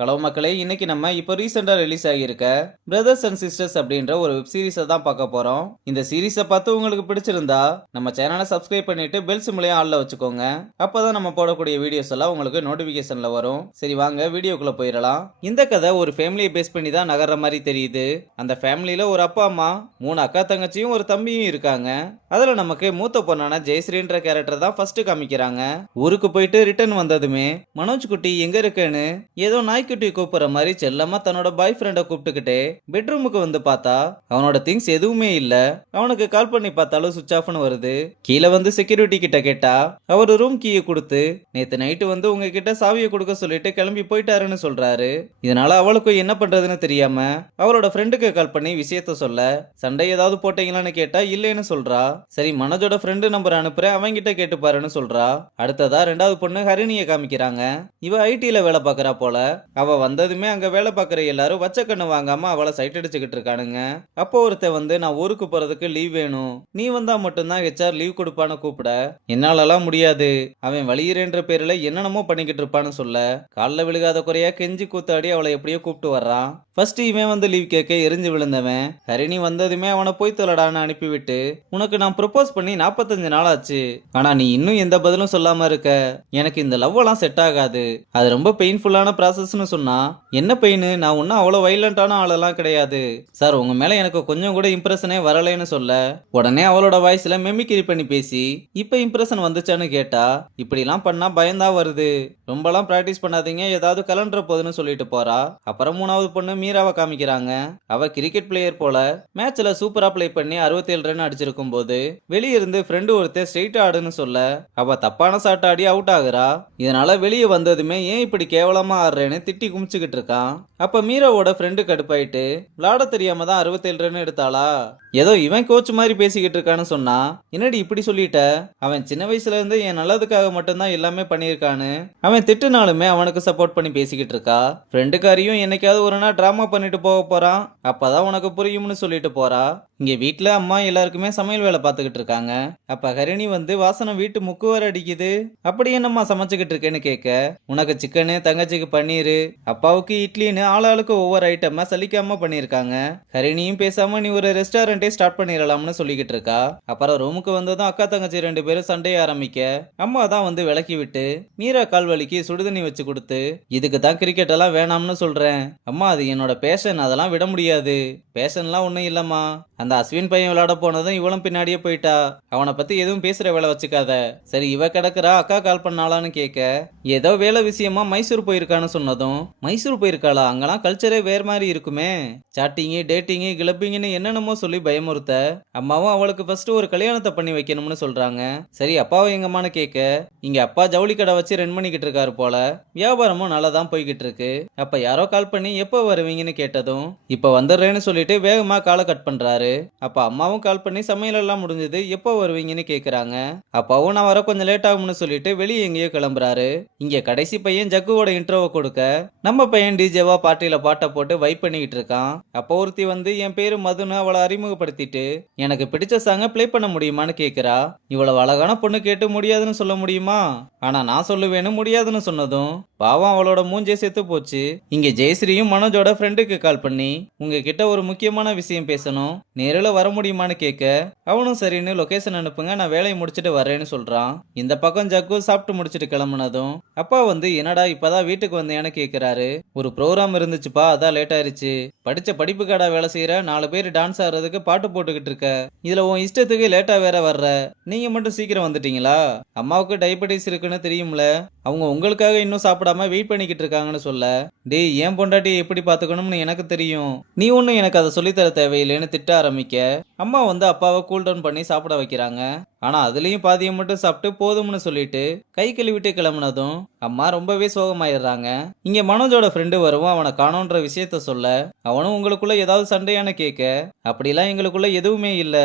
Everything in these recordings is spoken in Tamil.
ஹலோ மக்களே, இன்னைக்கு நம்ம இப்போ ரீசெண்டா ரிலீஸ் ஆகியிருக்க பிரதர்ஸ் அண்ட் சிஸ்டர்ஸ் அப்படின்ற ஒரு வெப் சீரிஸை தான் பார்க்க போறோம். இந்த சீரிஸை பார்த்து உங்களுக்கு பிடிச்சிருந்தா நம்ம சேனலை சப்ஸ்கிரைப் பண்ணிட்டு பெல் சிம்லையும் ஆல்ல வச்சுக்கோங்க. அப்பதான் நம்ம போடக்கூடிய வீடியோஸ் எல்லாம் உங்களுக்கு நோட்டிபிகேஷன்ல வரும். சரி வாங்க வீடியோக்குள்ள போயிடலாம். இந்த கதை ஒரு ஃபேமிலியை பேஸ் பண்ணி தான் நகர்ற மாதிரி தெரியுது. அந்த ஃபேமிலியில ஒரு அப்பா அம்மா, 3 அக்கா தங்கச்சியும் ஒரு தம்பியும் இருக்காங்க. அதுல நமக்கு மூத்த பொண்ணான ஜெயஸ்ரீன்ற கேரக்டர் தான் ஃபர்ஸ்ட் காமிக்கிறாங்க. ஊருக்கு போயிட்டு ரிட்டர்ன் வந்ததுமே மனோஜ் குட்டி எங்க இருக்குன்னு ஏதோ நாய்க்குட்டி கூப்பிடுற மாதிரி செல்லமா தன்னோட பாய் ஃப்ரெண்டை கூப்பிட்டுக்கிட்டே பெட்ரூமுக்கு வந்து பார்த்தா அவனோட திங்ஸ் எதுவுமே இல்ல. அவனுக்கு கால் பண்ணி பார்த்தாலும் சுவிட்ச் ஆஃப்னு வருது. கீழே வந்து செக்யூரிட்டி கிட்ட கேட்டா அவர் ரூம் கீயை கொடுத்து நேத்து நைட்டு வந்து உங்ககிட்ட சாவியை கொடுக்க சொல்லிட்டு கிளம்பி போயிட்டாருன்னு சொல்றாரு. இதனால அவளுக்கும் என்ன பண்றதுன்னு தெரியாம அவளோட ஃப்ரெண்டுக்கு கால் பண்ணி விஷயத்த சொல்ல, சண்டை ஏதாவது போட்டீங்களான்னு கேட்டா இல்லைன்னு சொல்றா. சரி மனோஜோட ஃப்ரெண்டு நம்பர் அனுப்புறேன், அவங்கிட்ட கேட்டு பாருன்னு சொல்றா. அடுத்ததா 2வது பொண்ணு ஹரிணியை காமிக்கிறாங்க. இவ ஐடில வேலை பார்க்கறா போல. அவ வந்ததுமே அங்க வேலை பார்க்குற எல்லாரும் வச்ச கண்ணு வாங்காம அவளை சைட் அடிச்சுக்கிட்டு இருக்கானுங்க. அப்போ ஒருத்த வந்து நான் ஊருக்கு போறதுக்கு லீவ் வேணும், நீ வந்தா மட்டும்தான் ஹெச்ஆர் லீவ் கொடுப்பான்னு கூப்பிட, என்னாலலாம் முடியாது, அவன் வலியுறேன்ற பேர்ல என்னென்னமோ பண்ணிக்கிட்டு இருப்பான்னு சொல்ல, காலில் விழுகாத குறையா கெஞ்சி கூத்தாடி அவளை எப்படியோ கூப்பிட்டு வர்றான். ஃபர்ஸ்ட் இவன் வந்து லீவ் கேட்க எரிஞ்சு விழுந்தவன் ஹரிணி வந்ததுமே அவனை போய் தொலைடான்னு அனுப்பிவிட்டு, உனக்கு நான் ப்ரொபோஸ் பண்ணி 45 நாள் ஆச்சு, ஆனா நீ இன்னும் எந்த பதிலும் சொல்லாம இருக்க, எனக்கு இந்த லவ் எல்லாம் செட் ஆகாது, அது ரொம்ப பெயின்ஃபுல்லான ப்ராசஸ்னு சொன்னா, என்ன பெயின், நான் ஒன்னும் அவ்வளோ வைலண்டான ஆளெல்லாம் கிடையாது சார், உங்க மேல எனக்கு கொஞ்சம் கூட இம்ப்ரெஷனே வரலைன்னு சொல்ல, உடனே அவளோட வாய்ஸ்ல மெமிக்ரி பண்ணி பேசி இப்ப இம்ப்ரெஷன் வந்துச்சான்னு கேட்டா, இப்படிலாம் பண்ணா பயந்தா வருது, ரொம்பலாம் பிராக்டிஸ் பண்ணாதீங்க, ஏதாவது கலண்டர் போகுதுன்னு சொல்லிட்டு போறா. அப்புறம் 3வது பொண்ணு மீராவை காமிக்கிறாங்க. அவ கிரிக்கெட் பிளேயர் போல. மேட்ச்ல சூப்பரா பிளே பண்ணி 67 ரன் அடிச்சிருக்கும் போது வெளியே இருந்து ஃப்ரெண்டு ஒருத்தர் ஸ்ட்ரெயிட்டா ஆடுன்னு சொல்ல, அவ தப்பான ஷாட் ஆடி அவுட் ஆகுறா. இதனால வெளியே வந்ததுமே ஏன் இப்படி கேவலமா ஆடுறேன்னு திட்டி குமிச்சுக்கிட்டு இருக்கான். அப்ப மீராவோட ஃப்ரெண்டு கடுப்பாயிட்டு, விளாட தெரியாம தான் 67 ரன் எடுத்தாளா, ஏதோ இவன் கோச் மாதிரி பேசிக்கிட்டு இருக்கான்னு சொன்னா, என்னடி இப்படி சொல்லிட்ட, அவன் சின்ன வயசுல இருந்து என் நல்லதுக்காக மட்டும்தான் எல்லாமே பண்ணியிருக்கான்னு அவன் திட்டுனாலுமே அவனுக்கு சப்போர்ட் பண்ணி பேசிக்கிட்டு இருக்கா. ஃப்ரெண்டுக்காரியும் என்னைக்காவது ஒரு நாள் டிராமா பண்ணிட்டு போக போறான், அப்பதான் உனக்கு புரியும்னு சொல்லிட்டு போறா. இங்க வீட்டுல அம்மா எல்லாருக்குமே சமையல் வேலை பார்த்துக்கிட்டு இருக்காங்க. அப்ப ஹரிணி வந்து வாசனை வீட்டு முக்கு வர அடிக்குது, அப்படி என்னம்மா சமைச்சுக்கிட்டு இருக்கேன்னு கேட்க, உனக்கு சிக்கனு, தங்கச்சிக்கு பன்னீர், அப்பாவுக்கு இட்லின்னு ஆளாளுக்கு ஒவ்வொரு ஐட்டமா சலிக்காம பண்ணியிருக்காங்க. ஹரிணியும் பேசாம நீ ஒரு ரெஸ்டாரண்டே ஸ்டார்ட் பண்ணிடலாம்னு சொல்லிக்கிட்டு இருக்கா. அப்புறம் ரூமுக்கு வந்ததும் அக்கா தங்கச்சி 2 பேரும் சண்டைய ஆரம்பிக்க, அம்மா தான் வந்து விலக்கி விட்டு மீரா கால் வலிக்கு சுடுதண்ணி வச்சு கொடுத்து, இதுக்கு தான் கிரிக்கெட் எல்லாம் வேணாம்னு சொல்றேன் அம்மா, அது என்னோட பேஷன், அதெல்லாம் விட முடியாது, பேஷன்லாம் ஒன்றும் இல்லம்மா, அந்த அஸ்வின் பையன் விளையாட போனதும் இவளும் பின்னாடியே போயிட்டா, அவனை பத்தி எதுவும் பேசுற வேலை வச்சுக்காத. சரி இவ கிடக்குறா, அக்கா கால் பண்ணாளான்னு கேட்க, ஏதோ வேலை விஷயமா மைசூர் போயிருக்கான்னு சொன்னதும், மைசூர் போயிருக்காளா, அங்கெல்லாம் கல்ச்சரே வேற மாதிரி இருக்குமே, சாட்டிங்கு டேட்டிங்கு கிளப்பிங்னு என்னென்னமோ சொல்லி பயமுறுத்த, அம்மாவும் அவளுக்கு ஃபர்ஸ்ட் ஒரு கல்யாணத்தை பண்ணி வைக்கணும்னு சொல்றாங்க. சரி அப்பாவை எங்கம்மான்னு கேட்க, இங்க அப்பா ஜவுளி கடை வச்சு ரன் பண்ணிக்கிட்டு இருக்காரு போல, வியாபாரமும் நல்லா தான் போய்கிட்டு இருக்கு. அப்ப யாரோ கால் பண்ணி எப்போ வருவீங்கன்னு கேட்டதும், இப்ப வந்துடுறேன்னு சொல்லிட்டு வேகமா காலை கட் பண்றாரு. அப்ப அம்மாவும் கால் பண்ணி சமையல் எல்லாம் முடிஞ்சது, எப்போ வருவீங்கன்னு கேக்குறாங்க. அப்பாவும் நான் வர கொஞ்சம் லேட் ஆகும்னு சொல்லிட்டு வெளியே எங்கேயோ கிளம்புறாரு. இங்க கடைசி பையன் ஜக்குவோட இன்ட்ரோவை கொடுக்க, நம்ம பையன் டிஜேவா பார்ட்டியில பாட்டை போட்டு வைப் பண்ணிக்கிட்டு இருக்கான். அப்போ ஒருத்தி வந்து என் பேரு மதுன்னு அவளை அறிமுகப்படுத்திட்டு, எனக்கு பிடிச்ச சாங்க பிளே பண்ண முடியுமான்னு கேக்குறா. இவ்வளவு அழகான பொண்ணு கேட்டு முடியாதுன்னு சொல்ல முடியுமா, ஆனா நான் சொல்லுவேன்னு முடியாதுன்னு சொன்னதும் பாவம் அவளோட மூஞ்சே செத்து போச்சு. இங்க ஜெயஸ்ரீயும் மனோஜோட ஃப்ரெண்டுக்கு கால் பண்ணி, உங்ககிட்ட ஒரு முக்கியமான விஷயம் பேசணும், நேரில் வர முடியுமான்னு கேட்க, அவனும் சரின்னு லொகேஷன் அனுப்புங்க, நான் வேலையை முடிச்சுட்டு வரேன்னு சொல்றான். இந்த பக்கம் ஜக்கு சாப்பிட்டு முடிச்சுட்டு கிளம்புனதும் அப்பா வந்து, என்னடா இப்பதான் வீட்டுக்கு வந்தேன்னு கேட்கிறாரு. ஒரு ப்ரோக்ராம் இருந்துச்சுப்பா, அதான் லேட் ஆயிருச்சு, படிச்ச படிப்புக்காடா வேலை செய்யற, 4 பேர் டான்ஸ் ஆடுறதுக்கு பாட்டு போட்டுக்கிட்டு இருக்க, இதுல உன் இஷ்டத்துக்கு லேட்டா வேற வர்ற, நீங்க மட்டும் சீக்கிரம் வந்துட்டீங்களா, அம்மாவுக்கு டயபெட்டிஸ் இருக்குன்னு தெரியும்ல, அவங்க உங்களுக்காக இன்னும் சாப்பிடாம வெயிட் பண்ணிக்கிட்டு இருக்காங்கன்னு சொல்ல, டேய் ஏன் பொண்டாட்டி எப்படி பாத்துக்கணும்னு எனக்கு தெரியும், நீ ஒன்னும் எனக்கு அதை சொல்லித்தர தேவையில்லைன்னு திட்ட ஆரம்பிக்க, அம்மா வந்து அப்பாவை கூல் டவுன் பண்ணி சாப்பிட வைக்கிறாங்க. ஆனா அதுலயும் பாதியை மட்டும் சாப்பிட்டு போதும்னு சொல்லிட்டு கை கழுவிட்டு கிளம்புனதும் அம்மா ரொம்பவே சோகமாயிடுறாங்க. இங்க மனோஜோட ஃப்ரெண்டு வருவோம் அவனை காணோன்ற விஷயத்த சொல்ல, அவனும் உங்களுக்குள்ள ஏதாவது சண்டையான கேட்க, அப்படிலாம் எங்களுக்குள்ள எதுவுமே இல்ல,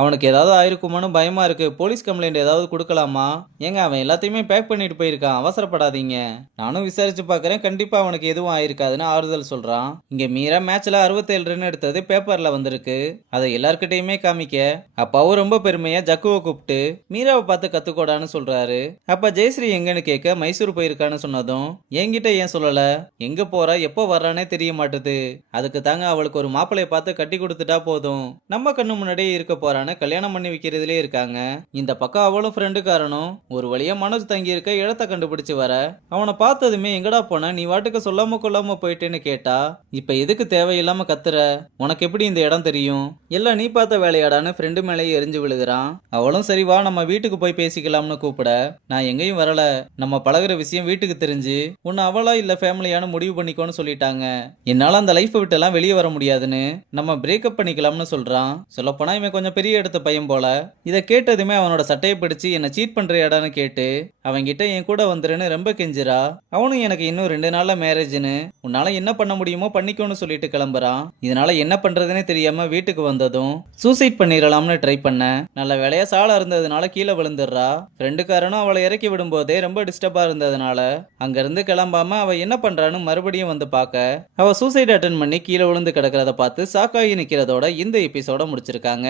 அவனுக்கு ஏதாவது ஆயிருக்குமான்னு பயமா இருக்கு, போலீஸ் கம்ப்ளைண்ட் ஏதாவது கொடுக்கலாமா, ஏங்க அவன் எல்லாத்தையுமே பேக் பண்ணிட்டு போயிருக்கான், அவசரப்படாதீங்க, நானும் விசாரிச்சு பாக்குறேன், கண்டிப்பா அவனுக்கு எதுவும் ஆயிருக்காதுன்னு ஆறுதல் சொல்றான். இங்க மீரா மேட்ச்ல 67 ரன் எடுத்தது பேப்பர்ல வந்திருக்கு, அதை எல்லார்கிட்டயுமே காமிக்க, அப்பாவும் ரொம்ப பெருமையா ஜக்குவை கூப்பிட்டு கூப்பிட்டு மீராவை பார்த்து கத்துக்கோடான்னு சொல்றாரு. அப்ப ஜெயஸ்ரீ எங்கன்னு கேட்க மைசூர் போயிருக்கான்னு சொன்னதும் என்கிட்ட ஏன் சொல்லல, எங்க போறா எப்போ வர்றானே தெரிய மாட்டுது, அதுக்கு தாங்க அவளுக்கு ஒரு மாப்பிளைய பார்த்து கட்டி கொடுத்துட்டா போதும், நம்ம கண்ணு முன்னாடியே இருக்க போறான்னு கல்யாணம் பண்ணி வைக்கிறதுலே இருக்காங்க. இந்த பக்கம் அவளும் ஃப்ரெண்டுக்காரனும் ஒரு வழியா மனோஜ் தங்கி இருக்க இடத்த கண்டுபிடிச்சு வர அவனை பார்த்ததுமே எங்கடா போன, நீ வாட்டுக்கு சொல்லாம கொள்ளாம போயிட்டேன்னு கேட்டா, இப்ப எதுக்கு தேவையில்லாம கத்துற, உனக்கு எப்படி இந்த இடம் தெரியும், எல்லாம் நீ பார்த்த வேலையாடான்னு ஃப்ரெண்டு மேலேயே எரிஞ்சு விழுகிறான். அவளும் சரி வா நம்ம வீட்டுக்கு போய் பேசிக்கலாம்னு கூப்பிட, நான் எங்கேயும் வரல, நம்ம பழகுற விஷயம் வீட்டுக்கு தெரிஞ்சு உன்னை அவளா இல்ல ஃபேமிலியான முடிவு பண்ணிக்கோன்னு சொல்லிட்டாங்க, என்னால அந்த லைஃபை விட்டுலாம் வெளியே வர முடியாதுன்னு நம்ம பிரேக்கப் பண்ணிக்கலாம்னு சொல்றான். சொல்லப்போனா இவன் கொஞ்சம் பெரிய இடத்த பையன் போல. இதை கேட்டதுமே அவனோட சட்டையை பிடிச்சு என்ன சீட் பண்றியாடான்னு கேட்டு அவன்கிட்ட என் கூட வந்துருன்னு ரொம்ப கெஞ்சிரா. அவனும் எனக்கு இன்னும் 2 நாள்ல மேரேஜ்னு, உன்னால என்ன பண்ண முடியுமோ பண்ணிக்கோன்னு சொல்லிட்டு கிளம்புறான். இதனால என்ன பண்றதுன்னே தெரியாம வீட்டுக்கு வந்ததும் சூசைட் பண்ணிடலாம்னு ட்ரை பண்ண, நல்ல வேலையா சாலை இருந்ததுனால கீழே விழுந்துடுறா. ஃப்ரெண்டுக்காரனும் அவளை இறக்கி விடும்போதே ரொம்ப டிஸ்டர்பா இருந்ததுனால அங்கிருந்து கிளம்பாம அவ என்ன பண்றான்னு மறுபடியும் வந்து பார்க்க, அவ சூசைட் அட்டன் பண்ணி கீழே விழுந்து கிடக்கிறத பார்த்து சாக்காகி நிக்கிறதோட இந்த எபிசோட முடிச்சிருக்காங்க.